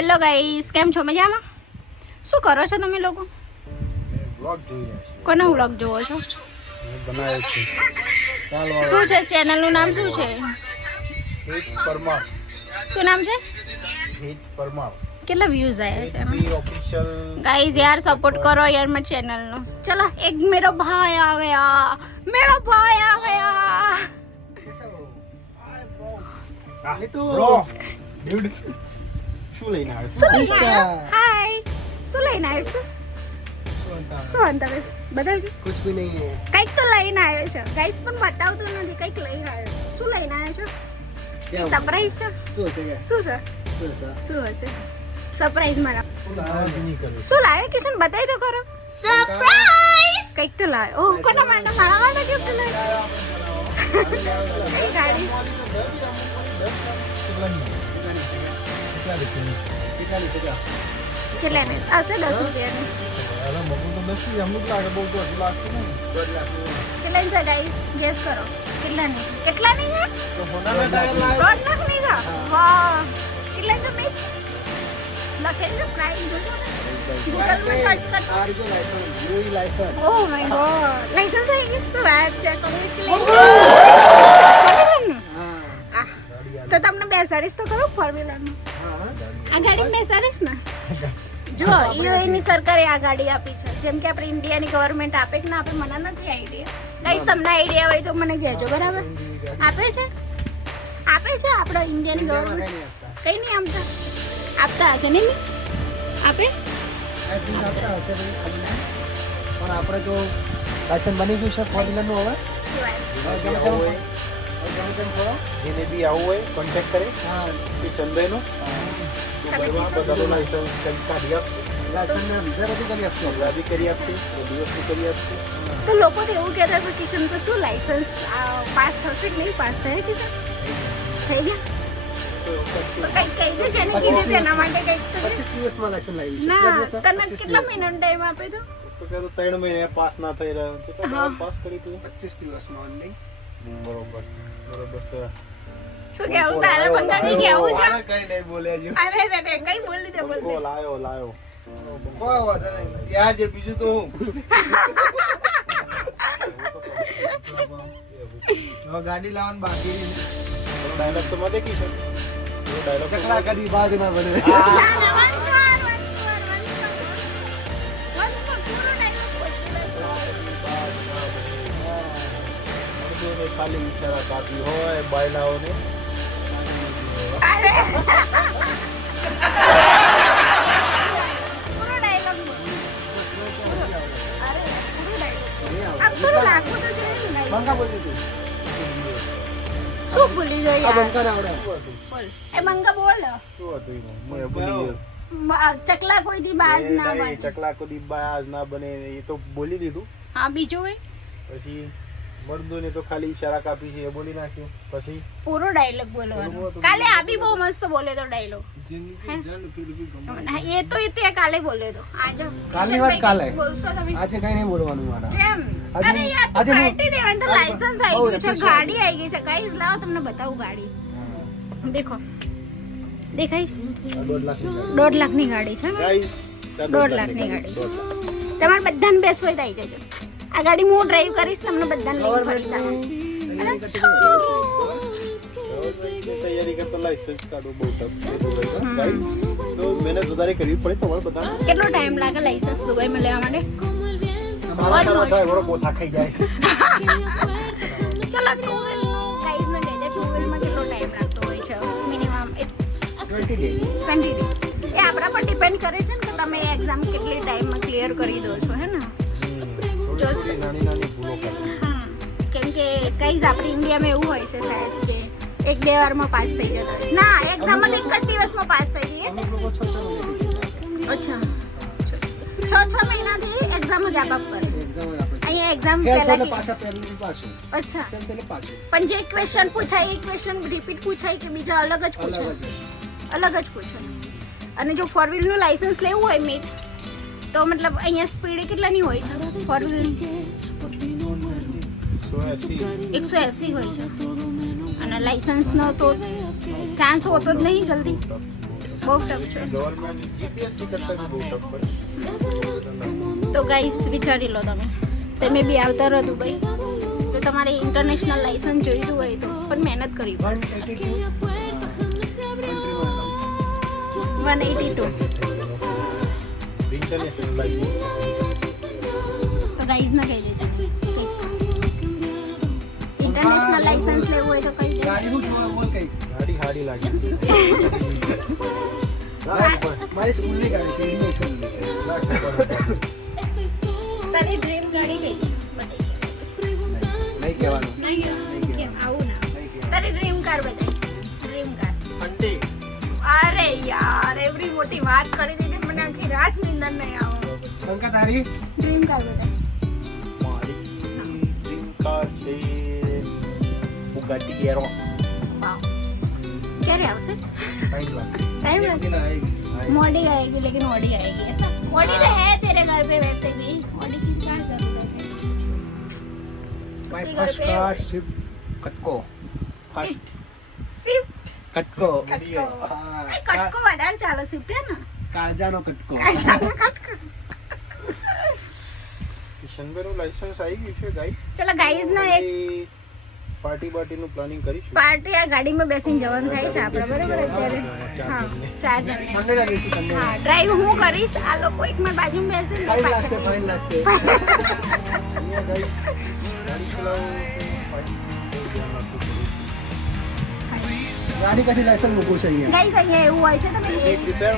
Hello guys, કેમ છો? મજામાં? શું કરો છો તમે લોકો? વ્લોગ જોઈ રહ્યા છે. કોનો વ્લોગ જોવો છો? મેં બનાવ્યો છે. શું છે ચેનલનું નામ? શું છે? હિત પરમાર. શું નામ છે? હિત પરમાર. કેટલા વ્યૂઝ આવ્યા છે એમાં? હિત ઓફિશિયલ. गाइस यार सपोर्ट करो यार मेरे चैनल नो. चलो एक मेरा भाई आ गया, मेरा भाई आ गया. બ્રો ડ્યુડ શું લઈને આવ્યો? શું લઈને આવ્યો? હાય, શું લઈને આવ્યો છે? શું અંતર છે? બતાવજો. कुछ भी नहीं है. કંઈક તો લઈને આવ્યો છે ગાઈસ, પણ બતાવતો નથી. કંઈક લઈને આવ્યો. શું લઈને આવ્યો છે? સરપ્રાઈઝ છે. શું છે કે? શું છે? શું હશે? સરપ્રાઈઝ મારા. નહીં કરું. શું લાવ્યો કિશન? બતાવી તો કરો. સરપ્રાઈઝ. કંઈક તો લાવ્યો. ઓ કોના માટે? મારા માટે ગિફ્ટ લાવ્યો. કઈ ગાડી? કેટલા ને? હશે 10 રૂપિયાની. કેટલાની છે ગાઈસ? ગેસ કરો. કેટલાની? કેટલાની છે? 2 લાખની છે. વાહ, કેટલાની છે મિક્સ? લખેલું છે પ્રાઇસ જોજો ને. ગૂગલમાં સર્ચ કરજો. ઓહ માય ગોડ, લાઇસન્સ આવી ગયું. શું વાત છે? કોંગ્રેચ્યુલેશન. તો તમને બેસાડીશ તો ખરો ફોર વ્હીલરમાં. આ ગાડી બેસાડીશ ને. જો યુએની સરકારે આ ગાડી આપી છે. જેમ કે આપણે ઇન્ડિયાની ગવર્મેન્ટ આપે કે ના આપે મને નથી આઈડિયા. ગાઈસ તમને આઈડિયા હોય તો મને કહેજો, બરાબર? આપે છે આપણે ઇન્ડિયાની ગવર્મેન્ટ. કઈ નહીં આપતા. આપતા હશે નહીં? આપે પણ આપણે તો લાયસન્સ બની ગયું છે ફોર વ્હીલર નું. હવે જેને બી આવું હોય કોન્ટેક્ટ કરે કિશનભાઈ નો. બધાનું લાયસન્સ કાઢી આપશે. લાયસન્સ કરી આપશે. તો લોકો તો એવું કહેતા હતા કિશન તો શું લાયસન્સ પાસ થશે કે નહીં પાસ થાય કિશન? થઈ ગયા? તો કંઈક કહી દે જેને કીધું તેના માટે કંઈક તો 25 દિવસમાં લાયસન્સ લાવી. ના, તને કેટલા મહિનાનો ટાઈમ આપે તો? તો કે 3 મહિને પાસ ના થઈ રહ્યો છે. તો હા. પાસ કરી તું 25 દિવસમાં ઓનલાઈન. બરોબર છે. શું કેવું તારે? પંકા કઈ કેવું છે? કઈ નહીં બોલે હજુ. અરે રે કઈ બોલી દે બોલ દે. લાયો કોઈ વાત નહીં યાર, જે બીજું તો હું ગાડી લાવવાનું બાકી ડાયલોગ તો માં દેખી છે. ચકલા કદી બાજ ના બને. ના, ના, once more, પૂરો dialogue બોલ દે. ખાલી ઈશારા કાપી હોય બાયલાઓને. અરે પૂરો dialogue બોલ. અરે પૂરો dialogue. આમ થોડું લાગવું તો જોઈએ ને guys. બંકા બોલી તું. શું ભૂલી ગઈ આ યાર? બંકા ના આવડે. બોલ. એ મંગા બોલ. શું હતું એમાં? મેં ભૂલી ગયો. ચકલા કોઈ દી બાજ ના નહીં, બને. ચકલા કદી બાજ ના બને એ તો બોલી દીધું. હા, બીજું હોય પછી મર્દોને તો ખાલી ઈશારા કાપી છે એ બોલી નાખ્યું. પછી પૂરો ડાયલોગ બોલવાનો. કાલે આ બી બહુ મસ્ત બોલ્યો તો ડાયલોગ. એ તો તે કાલે બોલ્યો તો. આજે કાલની વાત કાલે. બોલશો તમે? આજે કઈ નહીં બોલવાનું મારા. કેમ? આજે- અરે યાર, આજે તો હું- પાર્ટી દેવાની તો લાયસન્સ આવી ગયું છે, ગાડી આવી ગઈ છે. ગાઈસ લાવો તમને બતાવું ગાડી. દેખો. દેખાય છે? 1.5 લાખની ગાડી. 1.5 લાખની ગાડી છે. Guys, 1.5 લાખની ગાડી. તમારે બધાને બેસવું હોય તો આવી જજો. આ ગાડી હું ડ્રાઈવ કરીશ, તમને બધાને લઈને ફરીશ આમાં. તૈયારી કરતા લાયસન્સ કાઢવું બહુ ટફ છે દુબઈમાં. તો મહેનત વધારે કરવી પડે તમારે બધાને. કેટલો ટાઈમ લાગે લાયસન્સ દુબઈમાં લેવા માટે? પોતા ખાઈ જાય છે. ચલો ગાઈસ ને કહી દે ટુ વ્હીલમાં કેટલો ટાઈમ લાગતો હોય છે મિનિમમ 20 days. 20 days. એ આપણા પર ડિપેન્ડ કરે છે ને કે તમે એક્ઝામ કેટલી ટાઈમમાં ક્લિયર કરી દો છો, હે ને? થોડી નાની ભૂલો કરી. હા, કેમ કે ગાઈસ આપણે ઇન્ડિયામાં એવું હોય છે શાયદ કે 1-2 વારમાં પાસ થઈ જતો હોય. ના, એક્ઝામમાં એક જ દિવસમાં પાસ થઈ જઈએ. અચ્છા, 6 મહિનાથી એક્ઝામ જ આપ કરે. અહીંયા એક્ઝામ પહેલા અચ્છા, પણ જે ક્વેશ્ચન પૂછાય એ ક્વેશ્ચન રિપીટ પૂછાય કે બીજા અલગ જ પૂછાય? અલગ જ પૂછાય. અને જો ફોર વ્હીલનું લાયસન્સ લેવું હોય મેં તો મતલબ અહીંયા સ્પીડ કેટલાની હોય છે ફોર વ્હીલની? 180 હોય છે. અને લાયસન્સનો તો ચાન્સ હોતો જ નહીં જલ્દી. બહુ ટફ છે. ગવર્મેન્ટ જીપીએસસી કરતા બી બહુ ટફ પડે. તો ગાઈસ વિચારી લો તમે બી આવતા રહો દુબઈ તો તમારે ઇન્ટરનેશનલ લાઇસન્સ જોઈતું હોય તો પણ મહેનત કરવી પડશે. 182 ઇન્ટરનેશનલ લાઇસન્સ તો ગાઈસ ના કહી દેજો ઇન્ટરનેશનલ લાઇસન્સ લેવું હોય તો કહી દેજો. ગાડી હારી લાગે. મારી સ્કૂલની ગાડી છે એડમિશન તારી ડ્રીમ ગાડી કઈ છે બતાઈ છે. નહીં કહેવાનું. કેમ આવું ના તારી ડ્રીમ કાર બતાઈ. ડ્રીમ કાર અંડે અરે યાર એવરી મોટી વાત કરી દીધી મને આખી રાત નીંદર નહીં આવે. કંકા તારી ડ્રીમ કાર બતાઈ. મારી ડ્રીમ કાર છે બુગાટી એરો. વાવ ક્યારે આવશે? 5 લાખ. टाइम लगेगा. मॉडी आएगी लेकिन ऑडी आएगी ऐसा. ऑडी तो है तेरे घर पे वैसे भी. ऑडी की क्या जरूरत है? માય उसके घर ફર્સ્ટ पे કાર શિફ્ટ કટકો ફર્સ્ટ स्विफ्ट કટકો कटको. હા, कटको વધારે ચાલે સ્વિફ્ટ હે ને. કાળજાનો કટકો ચાલે કટકો. કિશનભાઈનું લાઇસન્સ આવી ગયું છે ગાઈસ. ચલો ગાઈઝ નો એક પાર્ટીનું પ્લાનિંગ કરીશું. પાર્ટી આ ગાડીમાં બેસીને જવાનું થાય છે આપણે બરોબર અત્યારે. હા 4 જણ. સંડેલા દિવસે તમને હા ડ્રાઈવ હું કરીશ આ લોકો એક મારી બાજુમાં બેસે ને ફાઇન પાછળ. લાગશે અહીંયા ગાઈસ ગાડી ચલાવો તો ધ્યાન રાખવું પડે. ગાડી કદી લાયસન્સ મૂકવું છે અહીંયા ગાઈઝ અહીંયા એવું હોય છે તમે પ્રિપેર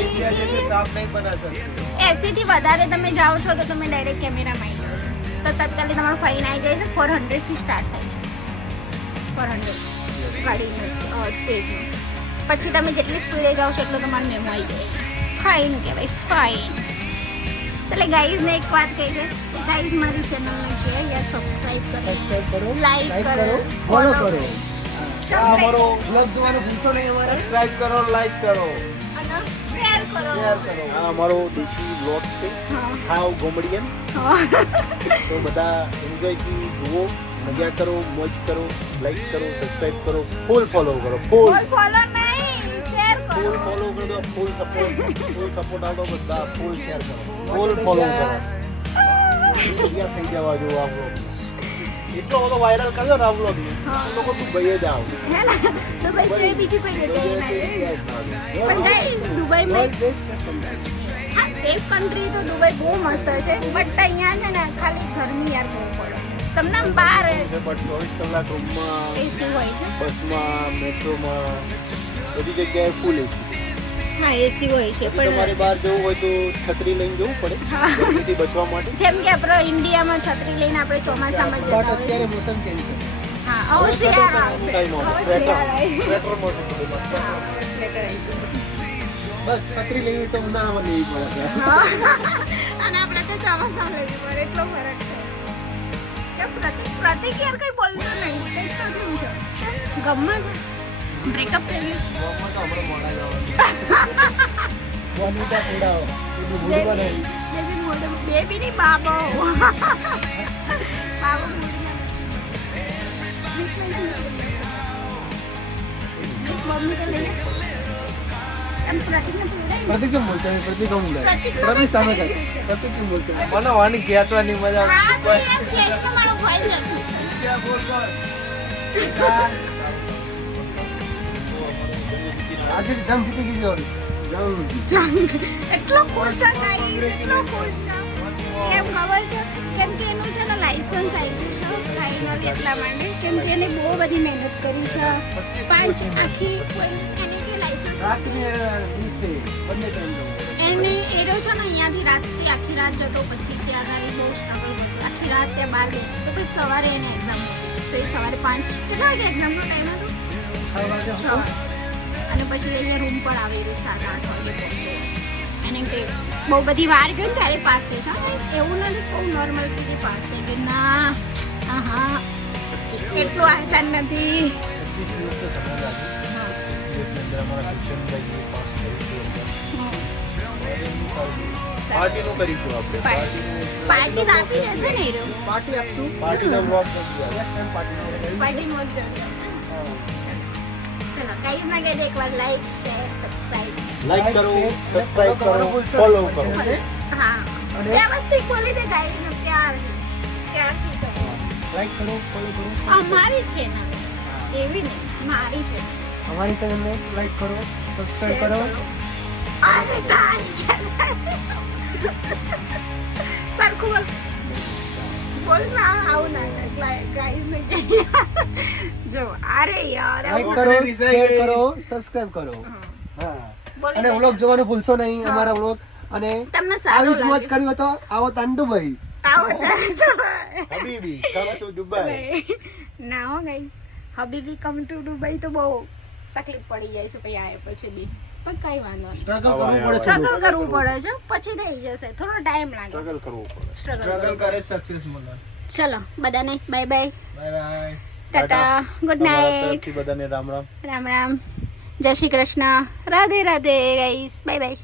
ઇન્ડિયા જैसे साफ नहीं बना सकते 80 થી વધારે તમે જાઓ છો તો તમે ડાયરેક્ટ કેમેરામાં આવી જાઓ છો તો તત્કાલી તમારો ફાઇન આવી જાય છે 400 થી સ્ટાર્ટ થાય છે 400 ગાડીની સ્પીડનું પછી તમે જેટલી સ્પીડે જાઓ છો એટલો તમારો મેમો આવી જાય છે ફાઇન કહેવાય ફાઇન એટલે ગાઈઝને એક વાત કહી છે કે ગાઈઝ મારી ચેનલને કે યાર સબસ્ક્રાઇબ સબસ્ક્રાઇબ કરો કરો લાઈક કરો ફોલો કરો સબ અમારો બ્લોગ જોવાનું ભૂલશો નહીં અમારે સબસ્ક્રાઇબ કરો, લાઈક કરો, અને શેર કરો શેર કરો આ અમારો દેશી બ્લોગ છે હા હાવ ગોમડિયન. હા તો બધા એન્જોયથી જુઓ, મજા કરો, મોજ કરો, લાઈક કરો, સબસ્ક્રાઇબ કરો, ફૂલ ફોલો કરો, ફૂલ ફોલો નહીં શેર ફૂલ કરો ફોલો કરો તો ફૂલ સપોર્ટ આવતો બધા ફૂલ શેર કરો, ફૂલ ફોલો કરો. થઈ જવા જો આ vlog. એટલો બધો વાયરલ કર્યો ને આ vlog ને, લોકો દુબઈ જ આવ. હે ને દુબઈ સિવાય બીજી કોઈ જગ્યાએ ના જાય. પણ ગાઈસ દુબઈમાં હા સેફ કન્ટ્રી તો દુબઈ બહુ મસ્ત છે બટ અહીંયા છે ને ખાલી ગરમી યાર બહુ પડે છે તમને આમ બહાર બટ 24 કલાક રૂમમાં, એસી હોય છે બસમાં, મેટ્રોમાં બધી જગ્યાએ ફૂલ એસી. હા એસી હોય છે તમારે પણ બહાર જવું હોય તો છત્રી લઈને જવું પડે હા. ગરમીથી બચવા માટે. જેમ કે આપણે ઇન્ડિયામાં છત્રી લઈને આપણે ચોમાસામાં જતા બટ હોય અત્યારે મોસમ ચેન્જ થશે હા હવે શિયાળો આવશે ટાઈમ આવશે. હવે શિયાળો આવશે. સ્વેટરમાં શું બધું હા, સ્વેટર આવી ગયું. બસ છત્રી લેવી તો ઉનાળામાં લેવી પડે હા. અને આપણે તો ચોમાસામાં લેવી પડે એટલો ફરક છે કેમ પ્રતિક યાર કઈ બોલતો નહીં કઈ શું છે ગમે બ્રેકઅપ થઈ ગયું બ્લોગમાં તો આપણે મોડા જવાનું બોનીટા પડાવો એટલું ભૂલ બનાવી બેબી ની બાબો બાબો મમ્મી તો લઈને એમ પ્રતિકને બોલાય પ્રતિક કેમ બોલતો હોય? પ્રતિક કેમ બોલે? પ્રતિક પ્રતિક સામે થઈ કર. ગયું છે. પ્રતિક કેમ બોલતો હોય? મને વાની ખેંચવાની મજા હા તો યાર કેક મારો ભાઈ છે આજે જંગ જીતી ગઈ છે એટલો ખુશ છે ગાઈસ એટલો ખુશ છે કેમ ખબર છે કેમ કે એનું છે ને લાયસન્સ આવી ગયું છે ફાઇનલ એટલા માટે કેમ કે એને બહુ બધી મહેનત કરી છે 5 આખી એને કે લાયસન્સ રાત્રે દિવસે બંને ટાઈમ જવું એને એરો છે ને અહીંયાથી રાતથી આખી રાત જતો પછી ત્યાં આગળ બહુ સ્ટ્રગલ કરતો આખી રાત ત્યાં બહાર બેસતો તો પછી સવારે એને એક્ઝામ તો એ સવારે 5 કેટલા વાગે એક્ઝામનો ટાઈમ હતો 6 વાગે છ. અને પછી અહીંયા રૂમ પર આવેલું 7-8 વાગે પહોંચ્યો અને કે બહુ બધી વાર ગઈ ને ત્યારે પાસ થઈ થાય એવું નથી બહુ નોર્મલ થી પાસ થઈ ગઈ ના હા એટલું આસાન નથી 25 દિવસ તો સમય લાગે. હા. દિવસની અંદર અમારા કિશનભાઈ પાસ થયું છે. હા. પાર્ટીનું કરીશું આપણે. પાર્ટી તો આપી જશે ને એ લોકો. પાર્ટી આપશું પાર્ટીનો vlog નથી એક ટાઈમ પાર્ટી પાર્ટી મોજ જશે. ચલો ગાઈસ ના કહી દે એકવાર લાઈક શેર સબસ્ક્રાઇબ લાઈક કરો, સબસ્ક્રાઇબ કરો, ભૂલશો ફોલો નહીં. કરો. હા અને- વ્યવસ્થિત બોલી દે ગાઈસ ને પ્યારથી કરો લાઈક કરો, ફોલો કરો. અમારી છે ને એવી નહીં મારી છે અમારી ચેનલને લાઈક કરો, સબસ્ક્રાઇબ કરો. અરે તારી છે સરખું બોલ બોલ ના આવું ના ગાઈસ ને કહી જો અરે યાર લાઈક આવું- કરો, આપણે શેર કરો, સબસ્ક્રાઇબ કરો. હા. હા. બોલી અને દે. વ્લોગ જોવાનું ભૂલશો નહીં, હા. અમારા વ્લોગ. અને તમને સારું આવી જ મોજ લાગે કરવી હોય તો આવો તાંડુભાઈ. આવો તો હબીબી, come to Dubai. ના હો ગાઈસ હબીબી કમ ટુ દુબઈ તો બહુ તકલીફ પડી જાય છે પછી આયા પછી બી પણ કઈ વાંધો નહીં સ્ટ્રગલ કરવું પડે છે. સ્ટ્રગલ કરવું પડે છે પછી થઈ જશે થોડો ટાઈમ લાગે Struggle કરવું પડે. સ્ટ્રગલ કરે સક્સેસ મળે. ચલો બધાને bye bye bye bye. Tata good તમારા નાઇટ તરફથી બધાને રામ રામ. રામ રામ જય Shri Krishna Radhe Radhe guys bye bye